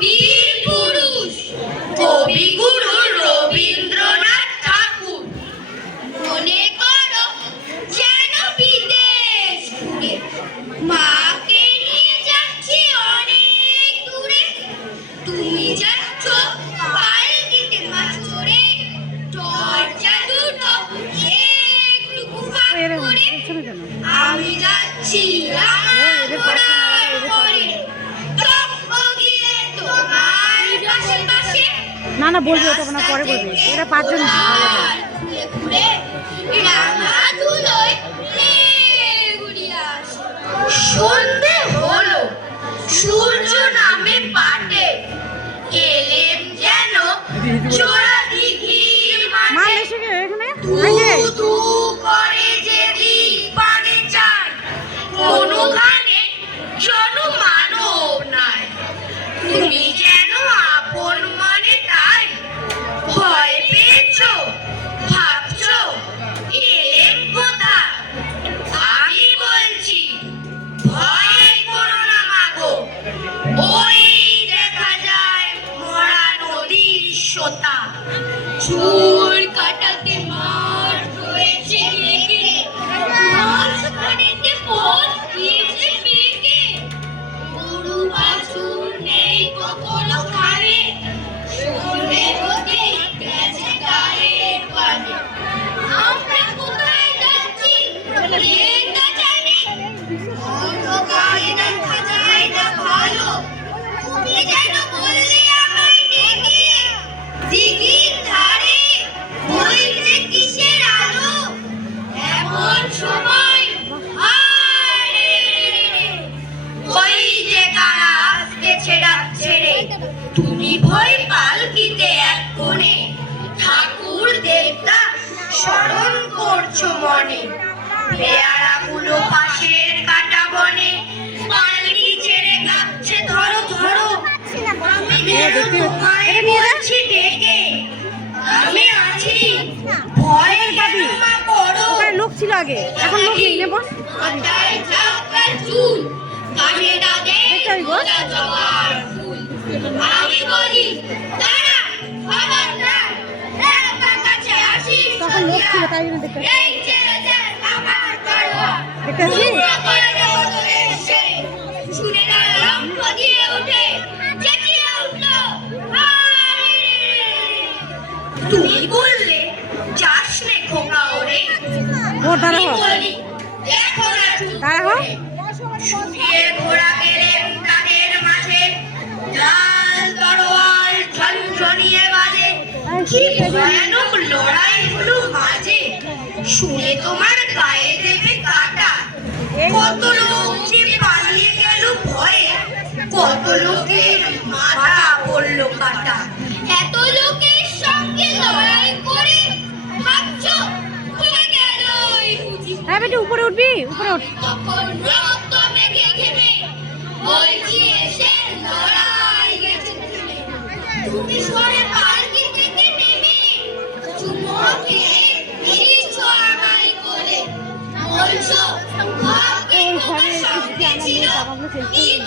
বীর পুরুষ কবিগুরু রবীন্দ্রনাথ ঠাকুর। মনে করো যেন বিদেশ ঘুরে মাকে নিয়ে যাচ্ছি অনেক দূরে। তুমি যাচ্ছ পালকিতে মাছ ধরে দরজা দুটো একটু করে। বলছো না না বলবি ওটা না পরে বলবি ওরা পাঁচজন চুল করছ মনে পেয়ারাগুলো পাশের কাটা বনে। পালকি ছেড়ে কাঁপছে ধরো ধরো। আমি তোমায় বলছি ডেকে। আমি আছি। ভয়। করো। লোক ছিল আগে। এখন লোক নেই নে বস। মাথায় ঝাঁকা চুল? কানে দাদে দেখতে পাবি বস? জবার ফুল। আমি বলি দাঁড়া খবরদার। একবার কাছে আসিস তখন লোক ছিল তাই জন্য দেখতে তুমি বললে যাস নে খোকা ওরে। ও দাঁড়া আমি হ। বলি দেখো না চুপ দাঁড়া হ। করে। শুকিয়ে ঘোড়া গেলেন তাদের মাঝে লাল তরোয়াল ঝনঝনিয়ে বাজে। কি ভয়ানক লড়াই হলো মাঝে। শুনে তোমার কত লোক যে পালিয়ে গেল ভয়ে? কত লোকের মাথা পড়ল কাটা। এত লোকের সঙ্গে লড়াই করে ভাবছ হয়ে গেল হ্যাঁ বেটি উপরে উঠবি উপরে উঠ। তখন রক্ত বলছি এসে লড়াই গেছে তুমি সরে একটু ছিল